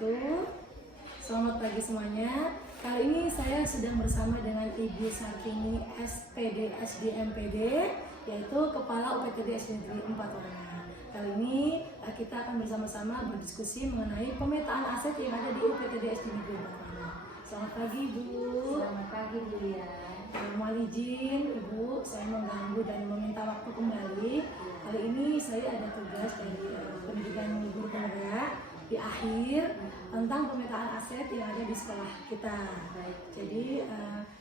wabarakatuh. Selamat pagi semuanya. Kali ini saya sedang bersama dengan Ibu Sartini SPD SDMPD, yaitu Kepala UPTD SD Negeri 4 Warna. Kali ini kita akan bersama-sama berdiskusi mengenai pemetaan aset yang ada di UPTD SD Negeri 4 Warna. Selamat pagi Bu. Selamat pagi Bu ya. Mohon izin Ibu, saya mengganggu dan meminta waktu kembali. Kali ini saya ada tugas dari pendidikan guru penggerak di akhir tentang pemetaan aset yang ada di sekolah kita. Baik. Jadi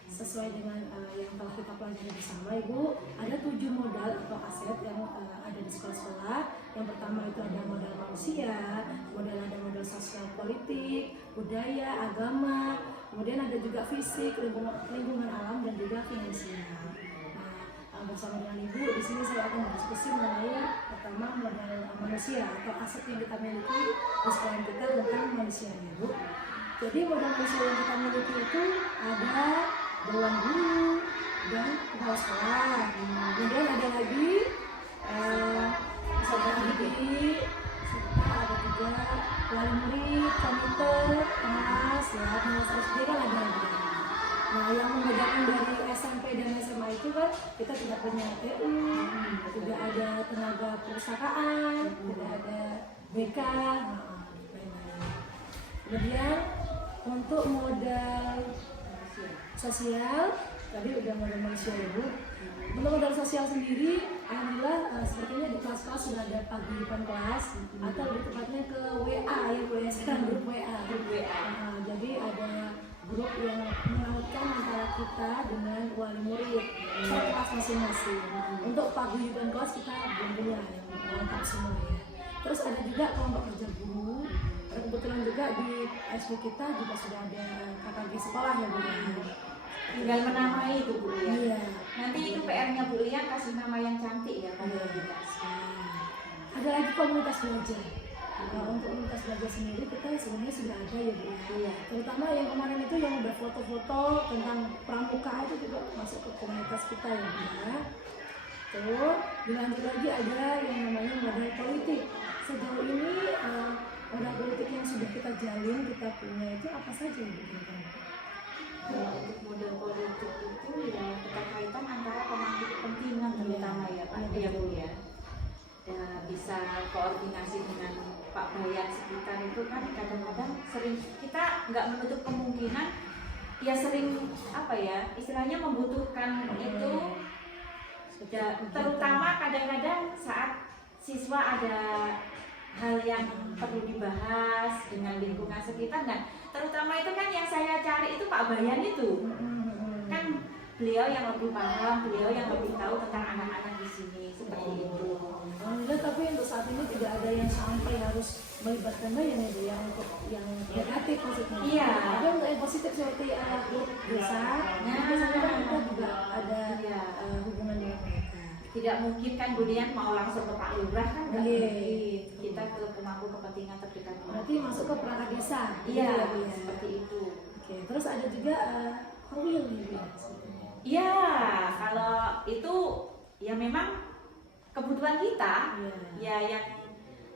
sesuai dengan yang telah kita pelajari bersama Ibu, ada 7 modal atau aset yang ada di sekolah-sekolah. Yang pertama itu ada modal manusia, ada modal sosial politik, budaya, agama, kemudian ada juga fisik, lingkungan alam, dan juga finansial. Nah, bersama dengan Ibu di sini saya akan berdiskusi mengenai pertama modal manusia atau aset yang kita miliki di sekolah kita tentang manusia Ibu. Jadi modal manusia yang kita miliki itu ada dewan guru dan kepala sekolah. Kemudian ada lagi peserta didik, serta ada juga wali murid, komite, pengawas, ya, pengawas SD kan ada lagi. Nah, yang membedakan dari SMP dan SMA itu kan kita tidak punya TU, tidak ada tenaga perpustakaan, tidak ada BK, kemudian untuk modal sosial tadi udah modal manusia ya Bu. Untuk modal sosial sendiri, alhamdulillah sepertinya di kelas-kelas sudah ada paguyuban kelas atau lebih tepatnya ke WA ya Bu ya, sekarang grup WA. Jadi ada grup yang mengaitkan antara kita dengan wali murid per kelas masing-masing. Untuk paguyuban kelas kita belum punya yang lengkap semua ya. Terus ada juga kelompok kerja guru. Kebetulan juga di SD kita juga sudah ada KKG sekolah ya Bu. Tinggal menamai itu Bu ya. Iya. Nanti itu PR-nya Bu Lia kasih nama yang cantik ya komunitas. Ada lagi komunitas belajar. Nah, untuk komunitas belajar sendiri kita sebenarnya sudah ada ya Bu. Iya. Terutama yang kemarin itu yang udah foto-foto tentang pramuka itu juga masuk ke komunitas kita ya Bu. Terus dilanjut lagi ada yang namanya modal politik. Sejauh ini modal politik yang sudah kita jalin, kita punya itu apa saja ya Bu? Kalau untuk model politik itu ya keterkaitan antara pemangku kepentingan terutama ya Pak ya Bu ya. Ya bisa koordinasi dengan Pak Bayan sekitar itu kan kadang-kadang sering kita nggak menutup kemungkinan ya sering apa ya istilahnya membutuhkan itu ya, terutama kadang-kadang saat siswa ada hal yang perlu dibahas dengan lingkungan sekitar. Nah, terutama itu kan yang saya cari itu Pak Bayan itu kan beliau yang lebih paham, beliau yang lebih tahu tentang anak-anak di sini seperti itu. Alhamdulillah, tapi untuk saat ini tidak ada yang sampai harus melibatkan Bayan ya Bu, yang untuk yang negatif maksudnya. Iya. Ada untuk yang positif seperti grup desa. Nah, biasanya kan kita juga ada iya. hubungan dengan mereka. Tidak mungkin kan Budian mau langsung ke Pak Lurah kan nggak Iya. mungkin. Kita ke pemangku kepentingan terdekat. Berarti masuk ke perangkat desa. Iya, Gitu ya. seperti itu. Oke, terus ada juga Kowil nih Bu. Iya, kalau itu ya memang kebutuhan kita, Iya. ya yang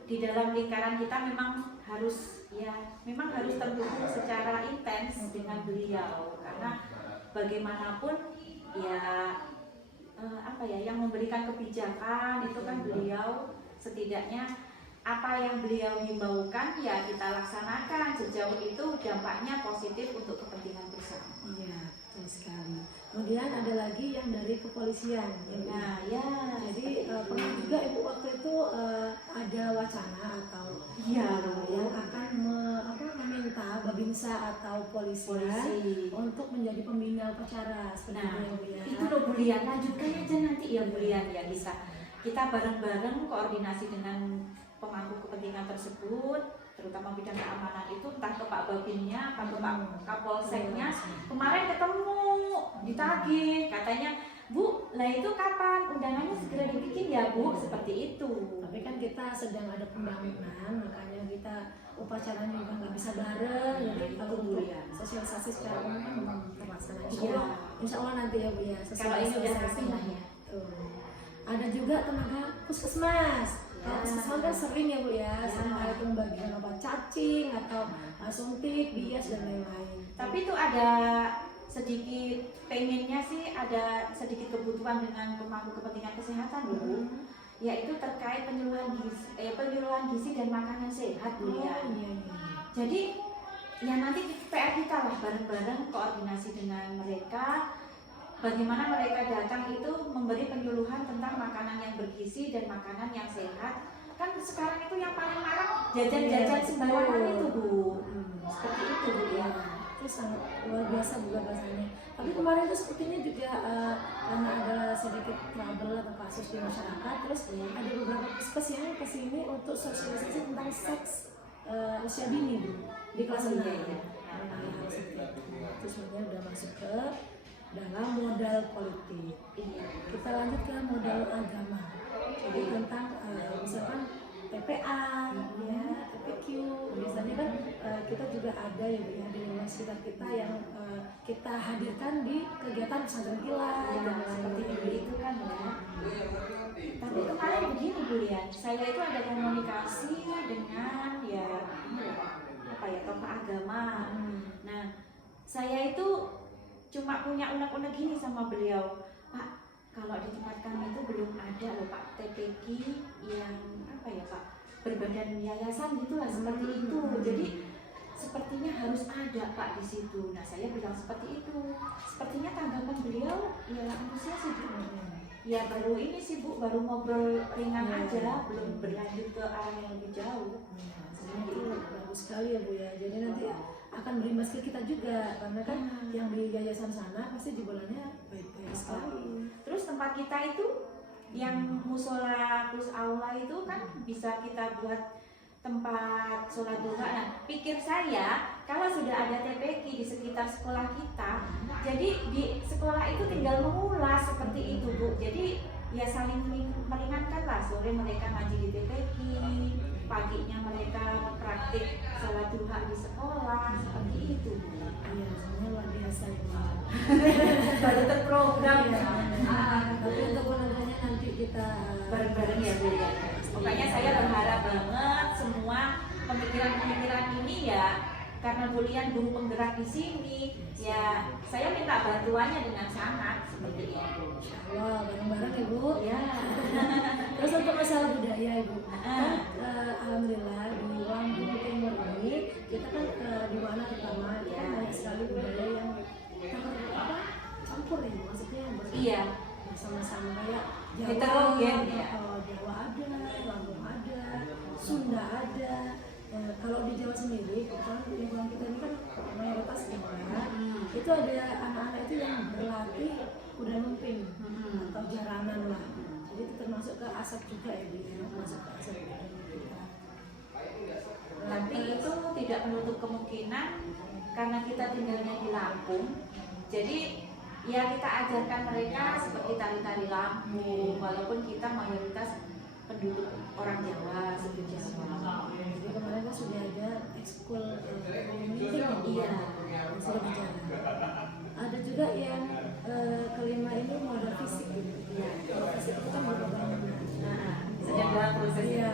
di dalam lingkaran kita memang harus terhubung secara intens dengan beliau karena bagaimanapun ya yang memberikan kebijakan itu kan beliau, setidaknya apa yang beliau himbaukan ya kita laksanakan sejauh itu dampaknya positif untuk kepentingan bersama. Iya, betul sekali. Kemudian ada lagi yang dari kepolisian. Nah, ya. Jadi pernah juga Ibu waktu itu ada wacana atau Iya, yang akan meminta Babinsa atau polisi untuk menjadi pembina upacara seperti Nah, itu ya. itu loh Bulian, lanjutkan aja nanti ya Bulian ya kita bareng-bareng koordinasi dengan pemangku kepentingan tersebut, terutama bidang keamanan itu entah ke Pak Babinnya, atau ke Pak Kapolseknya. Kemarin ketemu, ditagih, katanya Bu, lah itu kapan undangannya segera dibikin ya Bu, seperti itu. Tapi kan kita sedang ada pembangunan, makanya kita upacaranya juga nggak bisa bareng. Jadi kalau untuk sosialisasi secara umum kan belum terlaksana. Insya Allah nanti ya Bu ya. Kalau ini udah rapi lah ya. Ada juga tenaga puskesmas. Siswa kan sering ya Bu ya, sama itu membagikan obat cacing atau suntik, bias dan lain-lain. Tapi itu ada sedikit pengennya sih, ada sedikit kebutuhan dengan pemangku kepentingan kesehatan Bu, yaitu terkait penyuluhan gizi dan makanan sehat Bu ya. Jadi ya nanti PR kita lah bareng-bareng koordinasi dengan mereka, bagaimana mereka datang itu memberi penyuluhan tentang makanan yang bergizi dan makanan yang sehat. Kan sekarang itu yang paling marak jajan-jajan sembarangan itu Bu, seperti itu Bu ya. Itu sangat luar biasa juga bahasanya. Tapi kemarin itu sepertinya juga karena ada sedikit trouble atau kasus di masyarakat, terus ada beberapa puskes yang kesini untuk sosialisasi tentang seks usia dini Bu, di kelas 6. Itu sebenarnya udah masuk ke dalam modal politik. Kita lanjut ke modal agama. Jadi tentang misalkan TPA, ya, TPQ, biasanya kan kita juga ada ya di universitas kita yang kita hadirkan di kegiatan pesantren kilat Seperti itu kan ya. Tapi kemarin begini Bu ya, saya itu ada komunikasi dengan ya tokoh agama. Nah, saya itu cuma punya unek-unek gini sama beliau, Pak, kalau di tempat kami itu belum ada loh Pak TPQ yang berbadan yayasan gitulah seperti itu. Jadi sepertinya harus ada Pak di situ. Nah, saya bilang seperti itu. Sepertinya tanggapan beliau ya manusia sih Bu. Ya baru ini sih Bu, baru ngobrol ringan aja, belum berlanjut ke arah yang lebih jauh. Bagus sekali ya Bu ya. Jadi nanti akan berimbas ke kita juga, karena kan yang di yayasan sana pasti jualannya baik-baik sekali. Terus tempat kita itu yang musola plus aula itu kan bisa kita buat tempat sholat duha. Nah, pikir saya kalau sudah ada TPQ di sekitar sekolah kita, jadi di sekolah itu tinggal mengulas seperti itu Bu. Jadi ya saling meringankan lah, sore mereka ngaji di TPQ, paginya mereka praktik sholat duha di sekolah, seperti itu Bu. Iya, sebenarnya luar biasa ya. Baru terprogram ya. Tapi untuk olahraga nanti kita bareng-bareng ya Bu ya. Pokoknya saya berharap banget semua pemikiran-pemikiran ini ya, karena bulian guru penggerak di sini, ya saya minta bantuannya dengan sangat seperti itu. Wah, bareng-bareng ya Bu. Ya. Terus untuk masalah budaya Ibu, kan alhamdulillah di ruang Bumi Timur ini kita kan di mana pertama ya banyak sekali budaya yang campur ya Bu, maksudnya yang bersama-sama kayak Jawa, Jawa ada, Lampung ada, Sunda ada. Kalau di Jawa sendiri, kebetulan lingkungan kita ini kan mayoritas Jawa, itu ada anak-anak itu yang berlatih kuda lumping atau jaranan lah. Jadi itu termasuk ke aset juga ya Bu, termasuk ke aset kuda lumping. Tapi itu tidak menutup kemungkinan karena kita tinggalnya di Lampung, jadi ya kita ajarkan mereka seperti tari-tari Lampung, walaupun kita mayoritas penduduk orang Jawa, suku Jawa. Jadi kemarin kan sudah ada ekskul meeting yang sudah bicara. Ada juga yang kelima ini modal fisik gitu. Ya, kalau fisik itu kan berubah. Sedang dalam proses. Iya,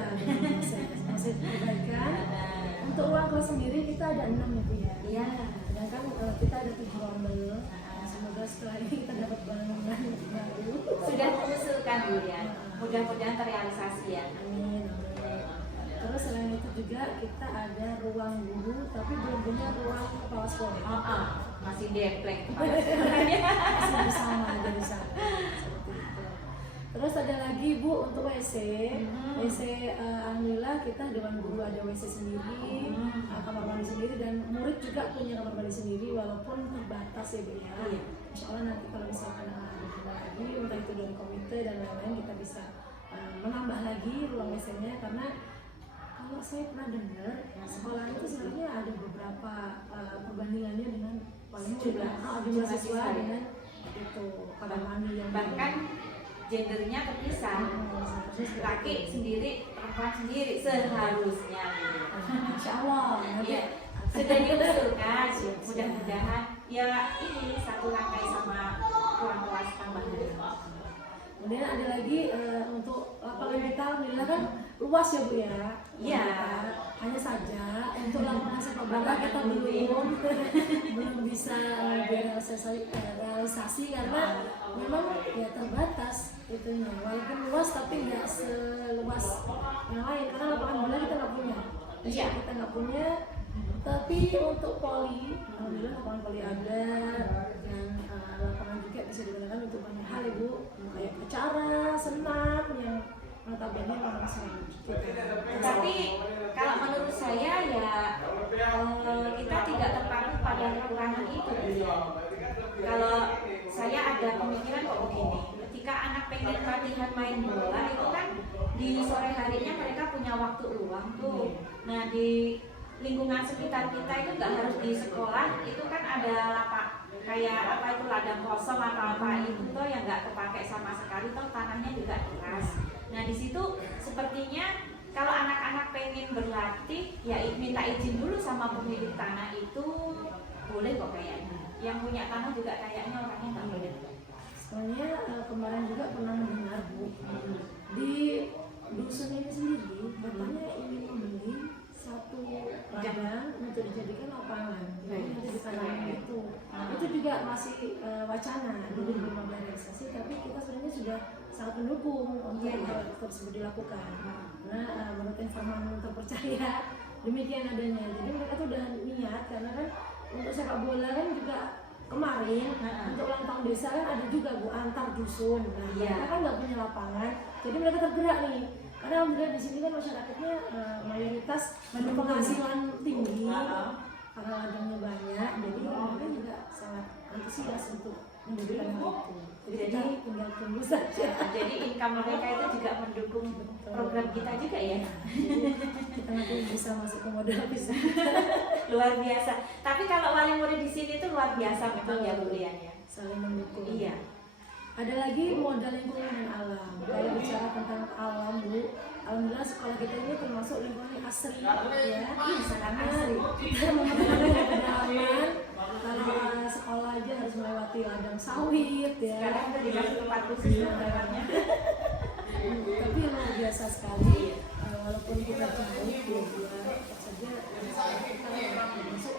proses perbaikan. Untuk ruang kelas sendiri kita ada 6 ya Bu ya. Iya. Sedangkan kita ada 7 rombel. Semoga setelah ini kita dapat bangunan baru. Sudah mengusulkan Bu ya. Mudah-mudahan terrealisasi ya. Amin. Terus selain itu juga kita ada ruang guru, tapi belum punya ruang kepala sekolah. Masih dempleng. Masih bersama aja di sana. Seperti itu. Terus ada lagi Bu untuk WC. WC alhamdulillah kita dengan guru ada WC sendiri, kamar mandi sendiri, dan murid juga punya kamar mandi sendiri walaupun terbatas ya Bu ya. Insya Allah nanti kalau misalkan ada lagi, entah itu dari komite dan lain-lain, kita bisa menambah lagi ruang WC-nya, karena kalau saya pernah dengar sekolah itu sebenarnya ada beberapa perbandingannya dengan jumlah siswa dengan itu kamar mandi yang bahkan gendernya terpisah, laki sendiri, perempuan sendiri seharusnya. Insya Allah ya, sudah diusulkan, mudah-mudahan ya ini satu rangkai sama ruang kelas tambahan. Kemudian ada lagi untuk lapangan kita, alhamdulillah kan luas ya Bu ya. Iya. Hanya saja untuk lapangan sepak bola kita belum bisa realisasi karena memang ya terbatas itunya. Walaupun luas tapi nggak seluas yang lain karena lapangan bola kita nggak punya. Iya. Kita nggak punya. Tapi untuk poli, alhamdulillah lapangan poli ada dan lapangan juga bisa digunakan untuk banyak hal ya Bu, kayak acara, senam yang notabene memang sering kita. Tapi kalau menurut saya ya kita tidak terpaku pada kekurangan itu ya. Kalau saya ada pemikiran kok begini, ketika anak pengen latihan main bola itu kan di sore harinya mereka punya waktu luang tuh. Nah di lingkungan sekitar kita itu nggak harus di sekolah, itu kan ada lapak kayak apa itu ladang kosong atau apa itu toh yang nggak kepake sama sekali, toh tanahnya juga keras. Nah di situ sepertinya kalau anak-anak pengen berlatih ya minta izin dulu sama pemilik tanah itu boleh kok kayaknya. Yang punya tanah juga kayaknya orangnya nggak boleh. Soalnya kemarin juga pernah mendengar Bu, di dusun ini sendiri bapaknya ingin membeli satu ladang untuk dijadikan lapangan, jadi nanti ditanami itu juga masih wacana, jadi belum ada realisasi, tapi kita sebenarnya sudah sangat mendukung untuk hal tersebut dilakukan. Nah, menurut informan terpercaya demikian adanya, jadi mereka tuh udah niat karena kan untuk sepak bola kan juga kemarin untuk ulang tahun desa kan ada juga Bu antar dusun. Nah, mereka kan nggak punya lapangan, jadi mereka tergerak nih. Karena alhamdulillah di sini kan masyarakatnya mayoritas penghasilan tinggi, karena ladangnya banyak, jadi mereka juga sangat antusias untuk mendukung hal itu. Jadi tinggal tunggu saja. Jadi income mereka itu juga mendukung program kita juga ya. Kita nanti bisa masuk ke modal bisa. Luar biasa. Tapi kalau wali murid di sini itu luar biasa memang ya Bu Lian ya. Saling mendukung. Iya. Ada lagi modal lingkungan dan alam. Kalau bicara tentang alam Bu, alhamdulillah sekolah kita ini termasuk lingkungan asri ya. Iya, sangat asri. Kita memperhatikan pedalaman. Kalau sekolah aja harus melewati ladang sawit ya. Sekarang udah dikasih tempat khusus lewatnya. Tapi luar biasa sekali. Walaupun kita jauh ya saja kita masuk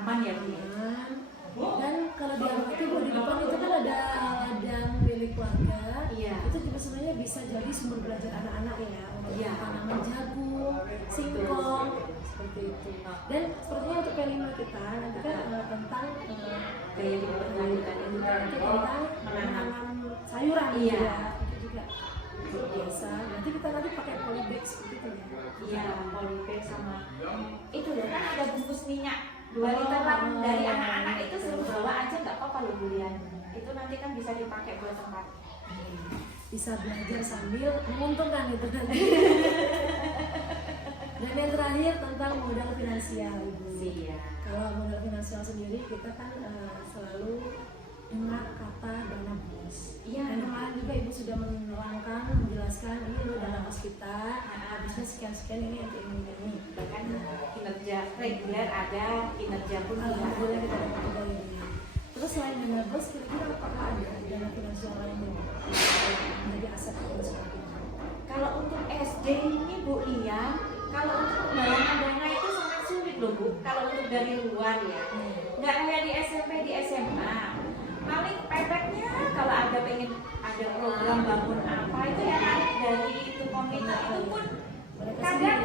Aman ya Bu. aman. Dan kalau di alam itu Bu, di depan itu kan ada ladang milik warga. Iya. Itu juga sebenarnya bisa jadi sumber belajar anak-anak ya. Untuk tanaman jagung, singkong, seperti itu. Dan sepertinya untuk P5 kita nanti kan tentang Gaya hidup berkelanjutan itu itu tentang menanam sayuran Iya. ya. Itu juga biasa. Nanti kita nanti pakai polybag seperti itu ya. Iya, polybag sama itu loh kan ada bungkus minyak 2 literan dari anak-anak itu suruh bawa aja nggak apa-apa loh Bu Lian. Itu nanti kan bisa dipakai buat tempat. Bisa belajar sambil menguntungkan itu kan. Dan yang terakhir tentang modal finansial Ibu. Iya. Kalau modal finansial sendiri kita kan selalu dengar kata dana bos. Iya. Dan kemarin juga Ibu sudah menerangkan, menjelaskan ini loh dana bos kita. Habisnya sekian-sekian ini untuk ini. Bahkan kinerja reguler ada, kinerja pun tidak Alhamdulillah ada. kita dapat dari ini. Terus selain dana bos, kira-kira apakah ada dana finansial lainnya menjadi aset finansial kita? Kalau untuk SD ini Bu Lian, kalau untuk penggalangan dana itu sangat sulit loh Bu. Kalau untuk dari luar ya, nggak kayak di SMP, di SMA. Paling pepetnya kalau ada pengen ada program bangun apa itu ya narik dari itu komite itu pun kadang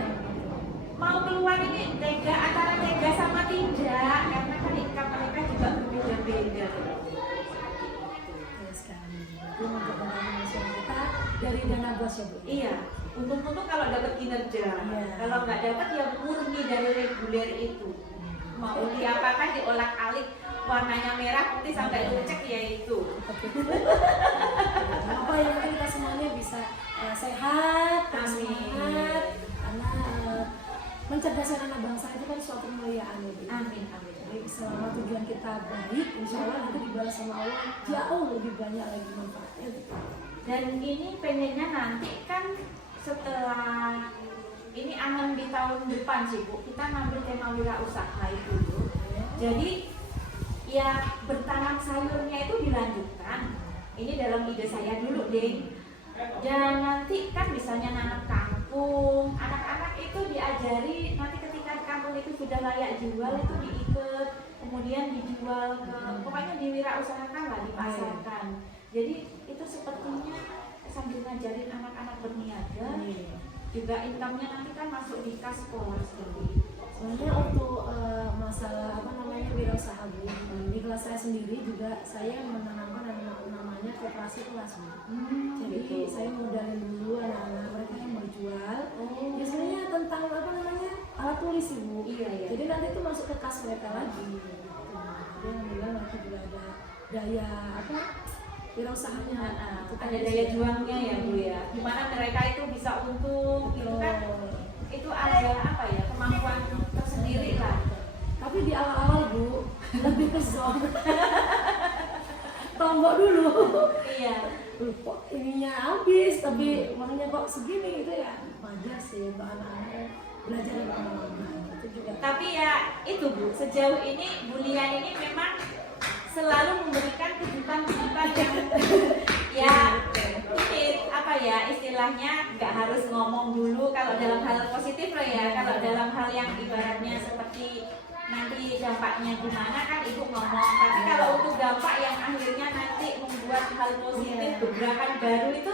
mau keluar ini antara tega sama tidak karena kan income mereka juga berbeda-beda. Sekali. Itu untuk pengalaman nasional kita dari dana bos ya Bu. Iya, untung-untung kalau dapat kinerja. Iya. Kalau nggak dapat ya murni dari reguler itu. Mau diapakan diolak-alik warnanya merah putih sampai lecek ya itu. Apa yang penting kita semuanya bisa sehat, Amin. semangat, karena mencerdaskan anak bangsa itu kan suatu kemuliaan ya Bu. Amin, amin. Jadi selama tujuan kita baik, insya Allah nanti dibalas sama Allah jauh lebih banyak lagi manfaatnya. Dan ini pengennya nanti kan setelah ini angan di tahun depan sih Bu, kita ngambil tema wirausaha itu Bu. Jadi ya bertanam sayurnya itu dilanjutkan. Ini dalam ide saya dulu deh. Dan nanti kan misalnya nanam kangkung udah layak jual itu diikat, kemudian dijual ke, pokoknya diwirausahakan lah, dipasarkan. Jadi itu sepertinya sambil ngajarin anak-anak berniaga, juga income-nya nanti kan masuk di kas sekolah seperti itu. Sebenarnya untuk masalah apa namanya wirausaha Bu, di kelas saya sendiri juga saya menanamkan namanya koperasi kelas Bu. Jadi Gitu. saya modalin dulu anak-anak mereka yang mau jual. Biasanya tentang apa namanya alat tulis sih Bu. Iya, iya. Jadi nanti itu masuk ke kas mereka lagi. Jadi alhamdulillah nanti juga ada daya apa wirausahanya. Itu Ada daya juangnya ya Bu ya, dimana mereka itu bisa untung gitu kan, itu ada apa ya, kemampuan tersendiri lah. Tapi di awal-awal Bu lebih ke zone. Tombok dulu. Iya. Kok ininya habis, tapi makanya kok segini itu ya wajar sih untuk anak-anak belajar dari pengalaman itu juga. Tapi ya itu Bu, sejauh ini Bu Lian ini memang selalu memberikan kejutan-kejutan yang ya ini apa ya istilahnya, nggak harus ngomong dulu kalau dalam hal positif lah ya, kalau dalam hal yang ibaratnya seperti nanti dampaknya gimana kan Ibu ngomong, tapi kalau untuk dampak yang akhirnya nanti membuat hal positif, gebrakan baru itu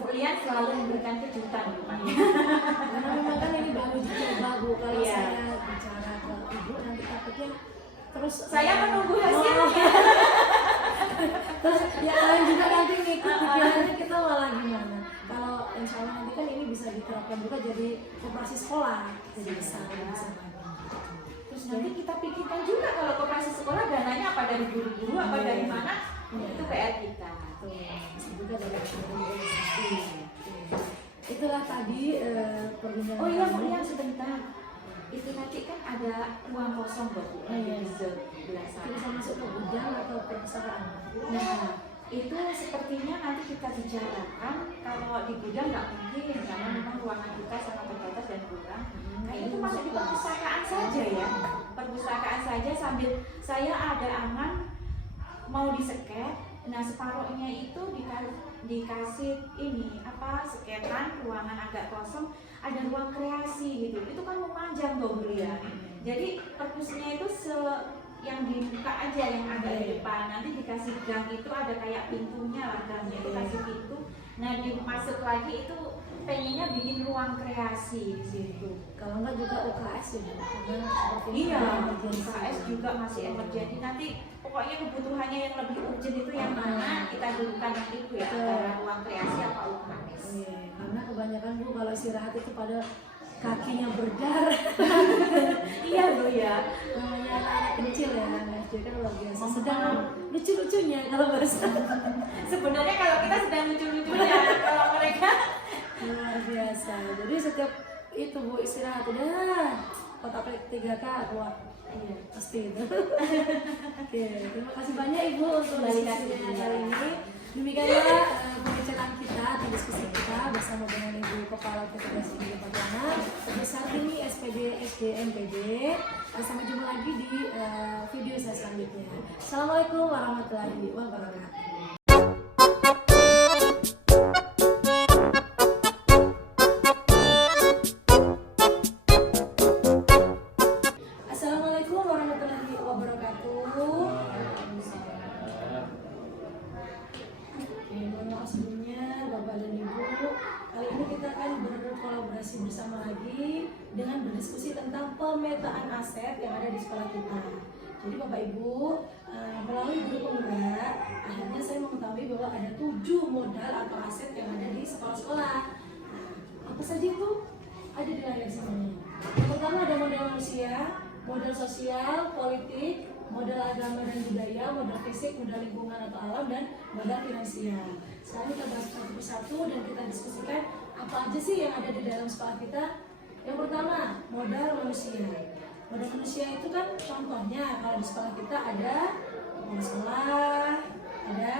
Bu Lian selalu memberikan kejutan. Karena memang kan ini baru dicoba Bu, kalau Iya. saya bicara ke Ibu nanti takutnya terus Saya menunggu hasilnya. Terus yang lain juga nanti ngikut pikirannya kita malah gimana. Kalau insya Allah nanti kan ini bisa diterapkan juga jadi koperasi sekolah, jadi besar, jadi besar lagi. Terus nanti kita pikirkan juga kalau koperasi sekolah dananya apa dari guru-guru, apa dari mana, itu PR kita. Tuh, bisa juga dari organisasi. Itulah tadi perbincangan. Oh iya Bu kami. Lian sebentar, itu nanti kan ada ruang kosong buat Bu Iya. di zone belasan. Bisa masuk ke gudang atau perpustakaan. Nah, itu sepertinya nanti kita bicarakan kalau di gudang nggak mungkin karena memang ruangan kita sangat terbatas dan kurang. Nah itu masuk di perpustakaan saja ya, perpustakaan saja sambil saya ada angan mau diseket. Nah separohnya itu dikasih ini apa sketan ruangan agak kosong, ada ruang kreasi gitu. Itu kan memanjang tuh Bu ya. Jadi perpusnya itu yang dibuka aja yang ada di depan, nanti dikasih gang itu ada kayak pintunya lah, gangnya itu kasih pintu. Nah dimasuk lagi itu pengennya bikin ruang kreasi di situ. Kalau enggak juga UKS ya, karena seperti Iya, emergency. UKS juga masih emergency. Nanti pokoknya kebutuhannya yang lebih urgent itu yang mana kita dulukan nanti itu ya, antara ruang kreasi apa UKS. Iya, karena kebanyakan Bu kalau istirahat itu pada kakinya berdarah. Iya Bu ya. Namanya anak-anak kecil ya, SD kan luar biasa. Sedang lucu-lucunya kalau bahasa. Sebenarnya kalau kita sedang lucu-lucunya, kalau mereka Luar biasa. Jadi setiap itu Bu istirahat udah kotak 3K keluar. Iya, pasti itu. Oke, terima kasih banyak Ibu untuk diskusinya kali ini. Demikianlah pembicaraan kita atau diskusi kita bersama dengan Ibu Kepala Petugas Didik Pelayanan Sebesar ini SPD SDMPD. Sampai jumpa lagi di video saya selanjutnya. Assalamualaikum warahmatullahi wabarakatuh. Assalamualaikum warahmatullahi wabarakatuh. Oke, mohon maaf sebelumnya Bapak dan Ibu. Kali ini kita akan berkolaborasi bersama lagi dengan berdiskusi tentang pemetaan aset yang ada di sekolah kita. Jadi Bapak Ibu, melalui guru penggerak, akhirnya saya mengetahui bahwa ada 7 modal atau aset yang ada di sekolah-sekolah. Nah, apa saja itu? Ada di layar sini. Yang pertama ada modal manusia, modal sosial, politik, modal agama dan budaya, modal fisik, modal lingkungan atau alam, dan modal finansial. Sekarang kita bahas satu persatu dan kita diskusikan apa aja sih yang ada di dalam sekolah kita. Yang pertama, modal manusia. Modal manusia itu kan contohnya kalau di sekolah kita ada kepala sekolah, ada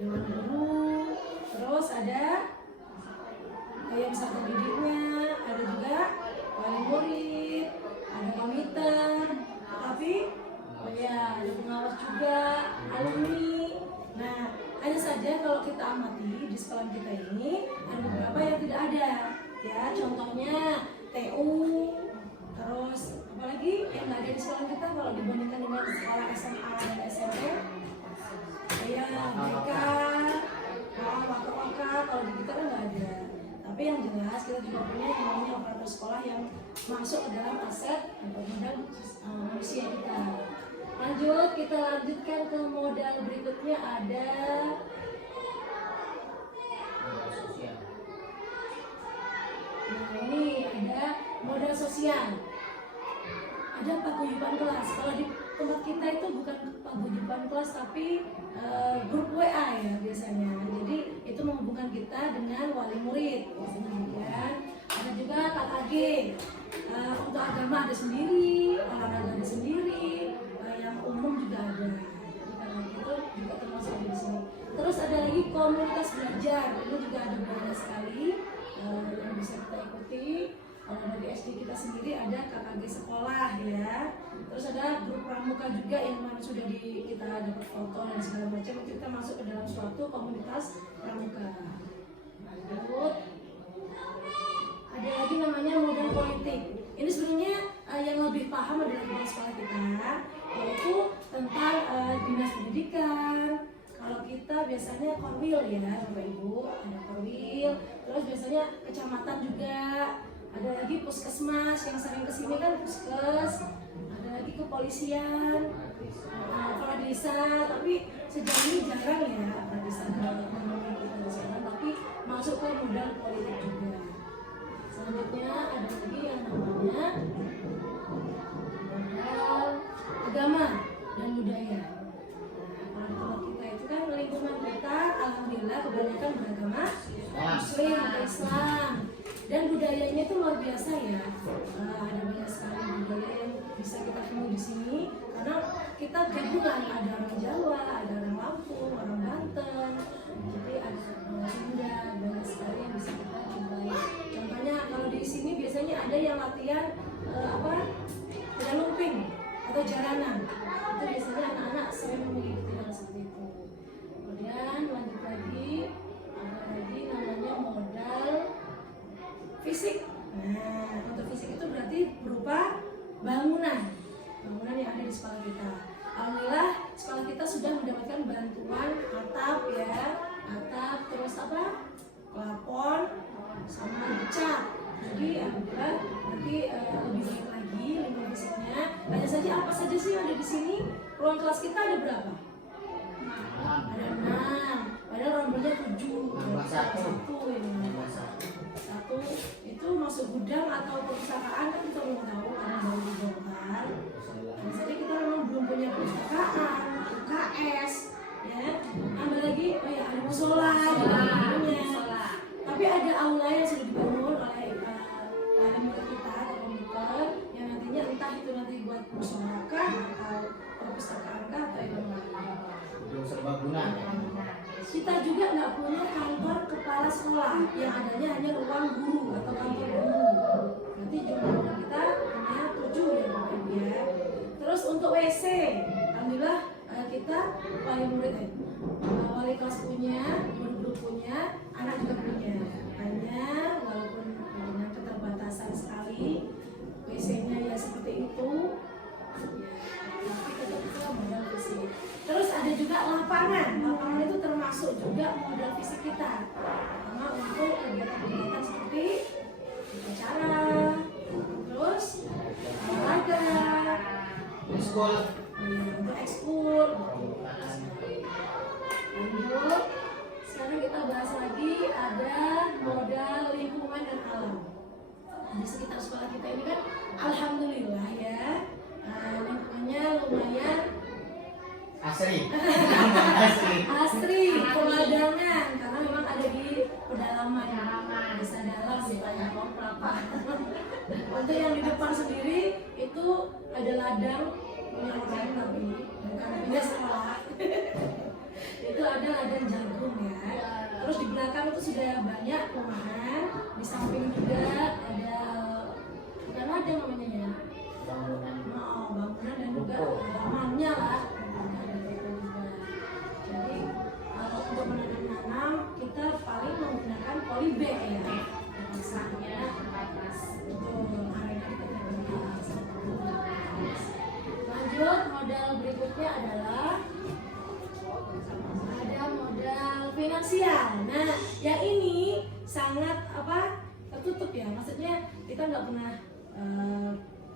dewan guru, terus ada kayak peserta didiknya, ada juga wali murid, ada komiter, tapi oh ya ada pengawas juga, alumni. Nah, hanya saja kalau kita amati di sekolah kita ini ada beberapa yang tidak ada, ya contohnya TU, terus apalagi sekolah kita kalau dibandingkan dengan sekolah SMA dan SMP, ya mereka waka-waka, kalau di kita kan nggak ada. Tapi yang jelas kita juga punya yang namanya operator sekolah yang masuk ke dalam aset atau modal manusia kita. Lanjut, kita lanjutkan ke modal berikutnya ada ini ada modal sosial. Ada paguyuban kelas. Kalau di tempat kita itu bukan paguyuban kelas tapi grup WA ya biasanya. Jadi itu menghubungkan kita dengan wali murid. Kemudian ada juga KKG. Untuk agama ada sendiri, olahraga ada sendiri, yang umum juga ada. Jadi karena itu juga termasuk di sini. Terus ada lagi komunitas belajar. Ini juga ada banyak sekali yang bisa kita ikuti. Kalau dari SD kita sendiri ada KKG sekolah ya. Terus ada grup pramuka juga yang mana sudah kita dapat foto dan segala macam. Kita masuk ke dalam suatu komunitas pramuka. Lanjut, ada lagi namanya modal politik. Ini sebenarnya yang lebih paham adalah kepala sekolah kita, yaitu tentang dinas pendidikan. Kalau kita biasanya korwil ya Bapak Ibu, ada korwil. Terus biasanya kecamatan juga. Ada lagi puskesmas yang sering kesini kan puskes, ada lagi kepolisian, kepala desa, tapi sejauh ini jarang ya kepala desa tapi masuk ke modal politik juga. Selanjutnya ada lagi yang namanya modal agama dan budaya. Kalau di tempat kita itu kan lingkungan kita alhamdulillah kebanyakan beragama Muslim atau Islam. Dan budayanya itu luar biasa ya. Ada banyak sekali budaya yang bisa kita temui di sini karena kita gabungan, ada orang Jawa, ada orang Lampung, orang Banten, jadi ada orang Sunda, banyak sekali yang bisa kita jumpai. Contohnya kalau di sini biasanya ada yang latihan lumping atau jaranan. Itu biasanya anak-anak sering mengikuti hal seperti itu. Kemudian lanjut lagi, ada lagi namanya modal fisik. Nah, untuk fisik itu berarti berupa bangunan yang ada di sekolah kita. Alhamdulillah sekolah kita sudah mendapatkan bantuan atap ya, terus plafon sama cat. Jadi alhamdulillah nanti lebih baik lagi lingkungan fisiknya. Hanya saja apa saja sih yang ada di sini? Ruang kelas kita ada berapa? Ada 6. Padahal rombonya 7. Satu ini. Satu itu masuk gudang atau perpustakaan kan kita belum tahu karena baru dibongkar. Misalnya kita memang belum punya perpustakaan, UKS, ya. Tambah lagi, ada musola, tapi ada aula yang sudah dibangun oleh wali murid kita atau komputer yang nantinya entah itu nanti buat musola kah atau perpustakaan kah atau yang lain. Serbaguna. Kita juga nggak punya kantor kepala sekolah, yang adanya hanya ruang guru atau kantor guru. Nanti jumlah kita hanya 7 ya Bapak Ibu ya. Terus untuk WC, alhamdulillah kita wali murid wali kelas punya, guru punya, anak juga punya. Hanya walaupun dengan keterbatasan sekali, WC-nya ya seperti itu. Ya, tapi tetap kita modal fisik. Terus ada juga lapangan itu termasuk juga modal fisik kita. Pertama untuk kegiatan-kegiatan seperti acara, terus olahraga, Ekskul. untuk ekskul. Lanjut, sekarang kita bahas lagi ada modal lingkungan dan alam. Di sekitar sekolah kita ini kan alhamdulillah ya, lingkungannya lumayan Asri, pemadangan karena memang ada di pedalaman, desa dalam misalnya untuk yang di depan sendiri itu ada ladang punya orang tapi bukan punya sekolah. Itu ada ladang jagung ya. Terus di belakang itu sudah banyak perumahan, di samping juga ada bukan ladang namanya ya, bangunan dan juga tamannya lah. Jadi untuk menanam kita paling menggunakan polybag ya, masaknya terbatas untuk areanya kita terbatas. finansial. Nah, yang ini sangat tertutup ya. Maksudnya kita nggak pernah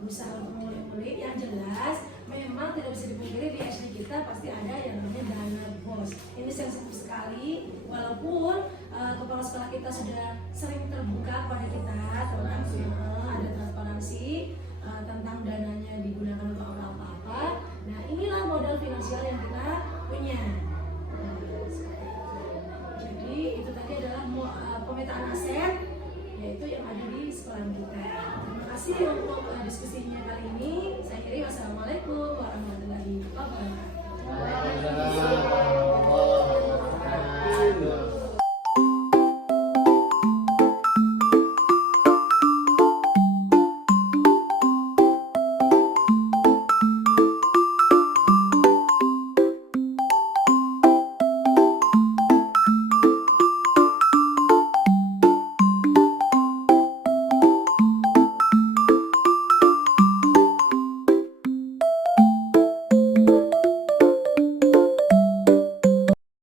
berusaha untuk mengulik-ulik. Yang jelas memang tidak bisa dipungkiri di SD kita pasti ada yang namanya dana BOS. Ini sensitif sekali, walaupun kepala sekolah kita sudah sering terbuka kepada kita tentang ada transparansi tentang dananya digunakan untuk apa-apa. Nah, inilah modal finansial yang kita punya. Jadi itu tadi adalah pemetaan aset, yaitu yang ada di sekolah kita. Terima kasih untuk diskusinya kali ini. Saya akhiri, wassalamualaikum warahmatullahi wabarakatuh. Waalaikumsalam.